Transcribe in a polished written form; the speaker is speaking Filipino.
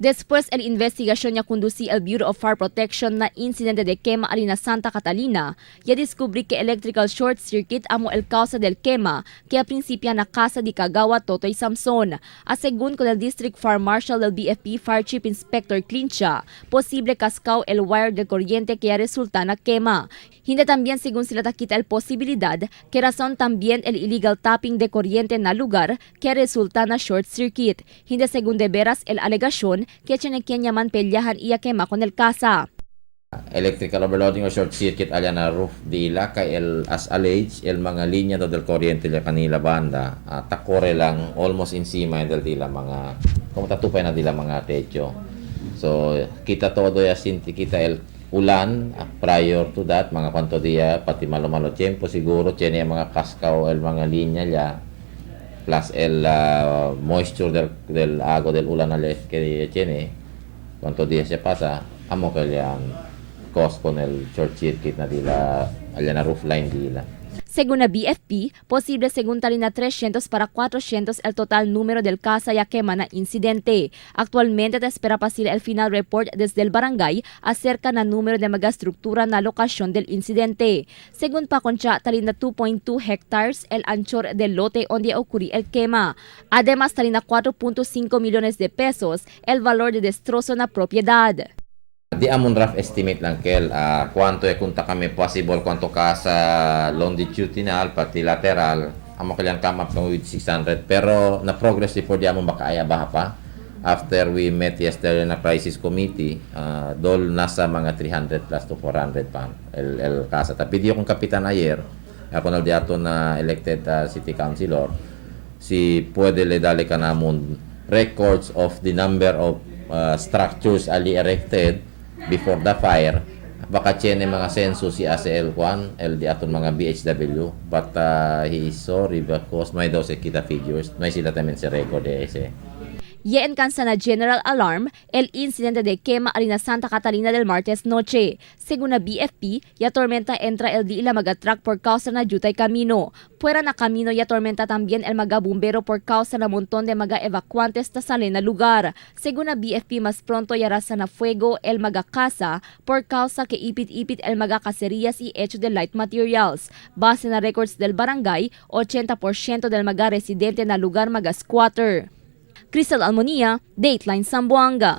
Después el investigación ya conducí el Bureau of Fire Protection na incidente de quema alina Santa Catalina, ya descubrí que electrical short circuit amo el causa del quema, que a principio na casa di Kagawa Totoy Samson. Según con el District Fire Marshal del BFP Fire Chief Inspector Clincha, posible cascao el wire del corriente que ya resulta na quema. Hindi también según sila takita el posibilidad que razón también el illegal tapping de corriente na lugar que resulta na short circuit. Hindi según de veras el alegasyon que chinekian yaman pelyahan iya quema con el casa. Electrical overloading o short circuit alya na roof dila kay as alleged el mga linya do del corriente la kanila banda takore lang almost encima del dila mga como tatupay na dila mga techo. So kita todo ya sinti kita el ulan prior to that mga kwanto dia pati malo-malo tiempo siguro tiene mga cascao el mga linya ya plus el moisture del agua del ulan que tiene cuántos días se pasa amo que le cause con el short circuit na dila alya na roof line dila. Según la BFP, posible según talina 300 para 400 el total número del casa ya quema na incidente. Actualmente te espera pa sila el final report desde el barangay acerca na número de mga struktura na lokasyon del incidente. Según pa Concha, talina 2.2 hectares el anchor del lote donde ocurrió el quema. Además, talina 4.5 millones de pesos el valor de destrozo na propiedad. Di amon rough estimate lang kel kwanto kunta kami possible kwanto ka sa longitudinal pati lateral amo kailan come up with 600 pero na progress report di amon makaaya baha pa after we met yesterday na crisis committee dol nasa mga 300 plus to 400 pa el kasa tapi di akong kapitan ayer ako na diato na elected city councilor si puede le dale kanamon records of the number of structures ali erected before the fire baka tiene mga census si ACL1 el di aton mga BHW but he is sorry because no hay daw se kita figures no hay sila tamen si record ese. Yeen kansa na general alarm el incidente de quema alina Santa Catalina del martes noche. Según la BFP, ya tormenta entra el di ila magatruck por causa na jutay camino. Fuera na camino ya tormenta también el mga bumbero por causa na montón de mga evacuantes ta salen na lugar. Según la BFP, mas pronto ya rasa na fuego el mga casa por causa que ipit-ipit el mga caserías y hecho de light materials. Base na records del barangay, 80% del mga residente na lugar mga squatter. Crystal Almonia, Dateline Zamboanga.